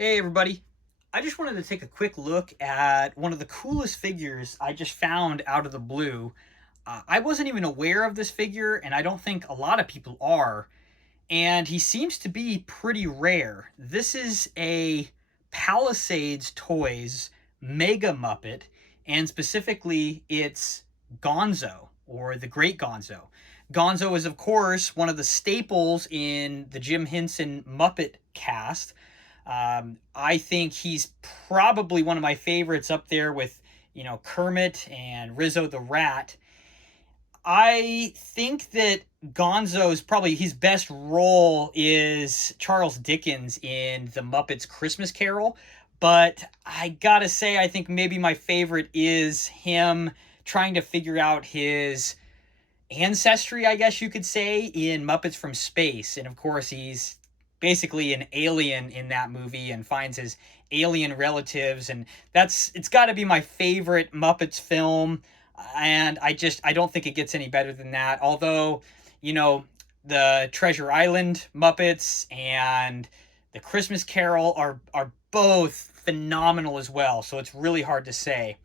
Hey everybody. I just wanted to take a quick look at one of the coolest figures I just found out of the blue. I wasn't even aware of this figure, and I don't think a lot of people are. And he seems to be pretty rare. This is a Palisades Toys Mega Muppet, and specifically it's Gonzo, or the Great Gonzo. Gonzo is, of course, one of the staples in the Jim Henson Muppet cast. I think he's probably one of my favorites up there with, Kermit and Rizzo the Rat. I think that Gonzo's probably his best role is Charles Dickens in the Muppets Christmas Carol, but I gotta say, I think maybe my favorite is him trying to figure out his ancestry, I guess you could say, in Muppets from Space. And of course, he's basically an alien in that movie and finds his alien relatives. And it's got to be my favorite Muppets film. And I don't think it gets any better than that. Although, the Treasure Island Muppets and the Christmas Carol are both phenomenal as well. So it's really hard to say.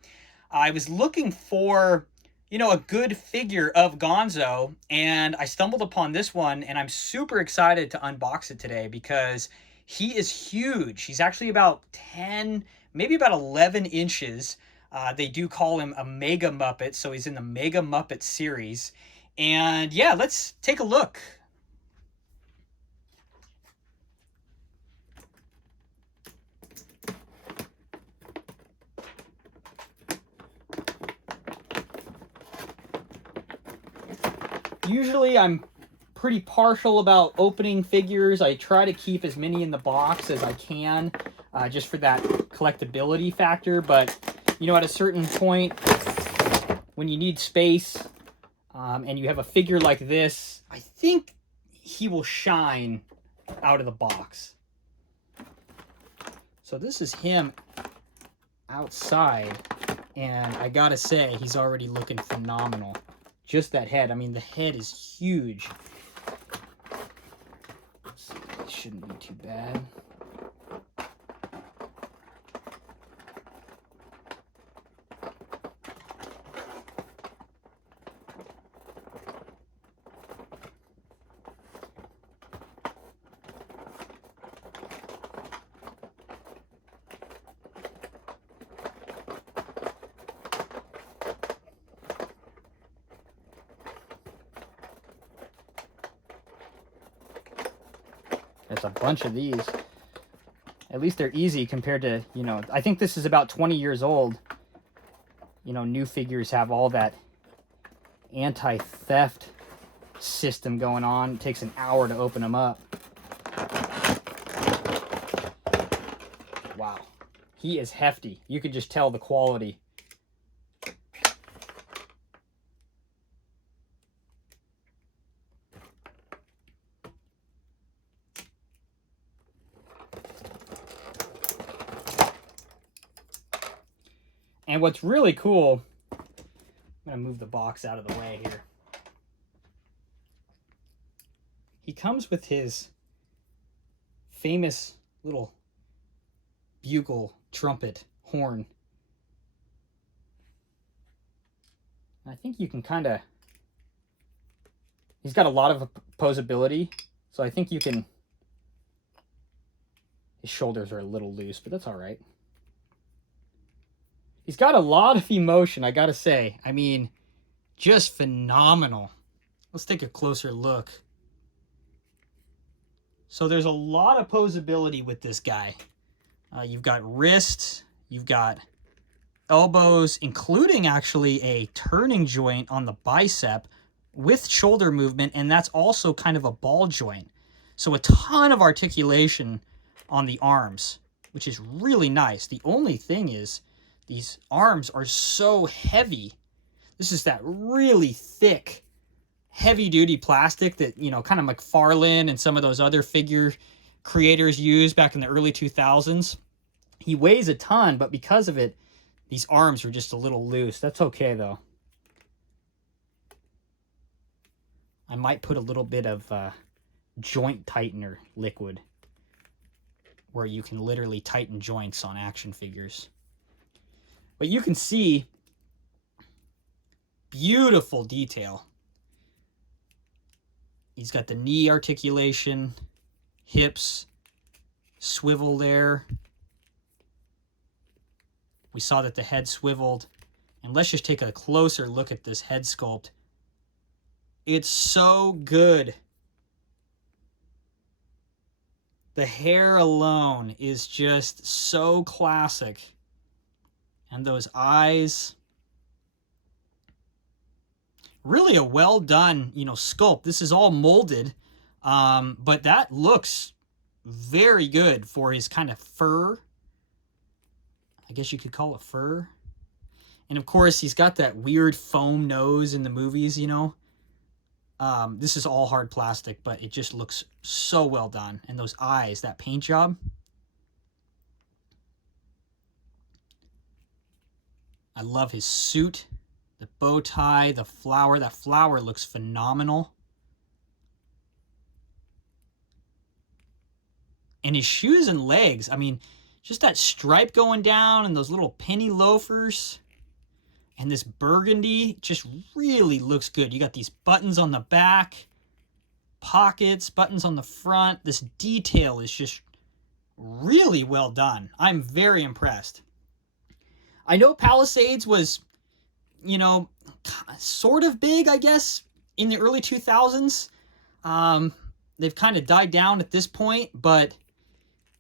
I was looking for a good figure of Gonzo, and I stumbled upon this one, and I'm super excited to unbox it today because he is huge. He's actually about 10, maybe about 11 inches. They do call him a Mega Muppet, so he's in the Mega Muppet series. And yeah, let's take a look. Usually I'm pretty partial about opening figures. I try to keep as many in the box as I can, just for that collectability factor. But, at a certain point, when you need space, and you have a figure like this, I think he will shine out of the box. So this is him outside, and I gotta say, he's already looking phenomenal. Just that head. I mean, the head is huge. Let's see, it shouldn't be too bad. There's a bunch of these. At least they're easy compared to, I think this is about 20 years old. New figures have all that anti-theft system going on. It takes an hour to open them up. Wow. He is hefty. You could just tell the quality. And what's really cool, I'm going to move the box out of the way here. He comes with his famous little bugle, trumpet, horn. I think you can kind of... He's got a lot of posability, so I think you can... His shoulders are a little loose, but that's all right. He's got a lot of emotion, I gotta say. I mean, just phenomenal. Let's take a closer look. So there's a lot of posability with this guy. You've got wrists, you've got elbows, including actually a turning joint on the bicep with shoulder movement, and that's also kind of a ball joint. So a ton of articulation on the arms, which is really nice. The only thing is, these arms are so heavy. This is that really thick, heavy-duty plastic that, kind of McFarlane and some of those other figure creators used back in the early 2000s. He weighs a ton, but because of it, these arms are just a little loose. That's okay, though. I might put a little bit of joint tightener liquid where you can literally tighten joints on action figures. But you can see beautiful detail. He's got the knee articulation, hips, swivel there. We saw that the head swiveled. And let's just take a closer look at this head sculpt. It's so good. The hair alone is just so classic. And those eyes. Really a well done, sculpt. This is all molded, but that looks very good for his kind of fur. I guess you could call it fur. And of course, he's got that weird foam nose in the movies, This is all hard plastic, but it just looks so well done. And those eyes, that paint job. I love his suit. The bow tie, the flower. That flower looks phenomenal. And his shoes and legs. I mean, just that stripe going down and those little penny loafers. And this burgundy just really looks good. You got these buttons on the back, pockets, buttons on the front. This detail is just really well done. I'm very impressed. I know Palisades was, sort of big, I guess, in the early 2000s. They've kind of died down at this point, but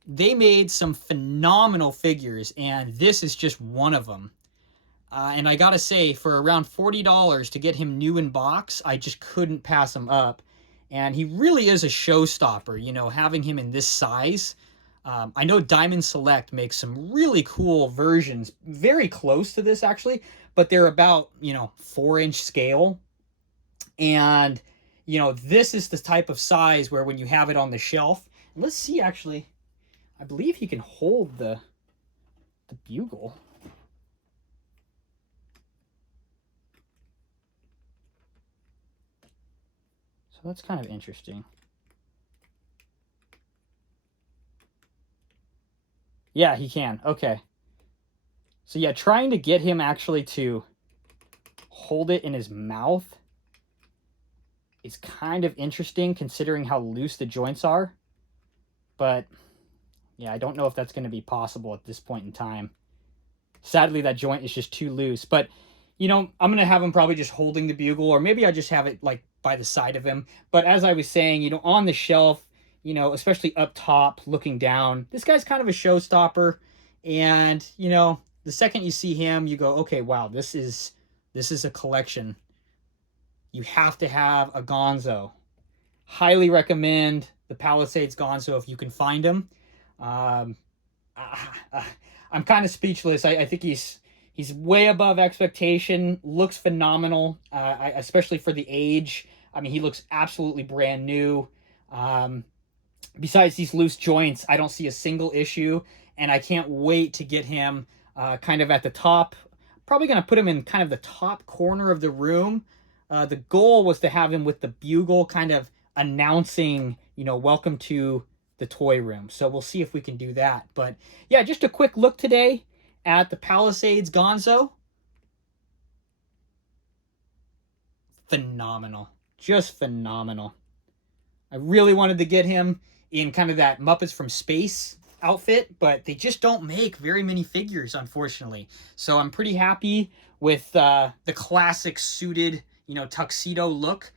they made some phenomenal figures, and this is just one of them. And I gotta say, for around $40 to get him new in box, I just couldn't pass him up. And he really is a showstopper, having him in this size. I know Diamond Select makes some really cool versions, very close to this actually, but they're about, 4-inch scale. And, this is the type of size where when you have it on the shelf, let's see, actually, I believe he can hold the bugle. So that's kind of interesting. Yeah, he can. Okay. So yeah, trying to get him actually to hold it in his mouth is kind of interesting considering how loose the joints are. But yeah, I don't know if that's going to be possible at this point in time. Sadly, that joint is just too loose. But, I'm going to have him probably just holding the bugle, or maybe I just have it like by the side of him. But as I was saying, on the shelf, especially up top looking down, this guy's kind of a showstopper. And, the second you see him, you go, okay, wow, this is a collection. You have to have a Gonzo. Highly recommend the Palisades Gonzo if you can find him. I'm kind of speechless. I think he's way above expectation. Looks phenomenal, especially for the age. I mean, he looks absolutely brand new. Besides these loose joints, I don't see a single issue, and I can't wait to get him kind of at the top. Probably going to put him in kind of the top corner of the room. The goal was to have him with the bugle kind of announcing, welcome to the toy room. So we'll see if we can do that. But yeah, just a quick look today at the Palisades Gonzo. Phenomenal. Just phenomenal. I really wanted to get him in kind of that Muppets from Space outfit, but they just don't make very many figures, unfortunately. So I'm pretty happy with the classic suited, tuxedo look.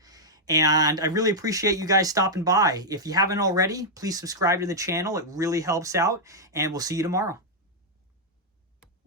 And I really appreciate you guys stopping by. If you haven't already, please subscribe to the channel. It really helps out. And we'll see you tomorrow.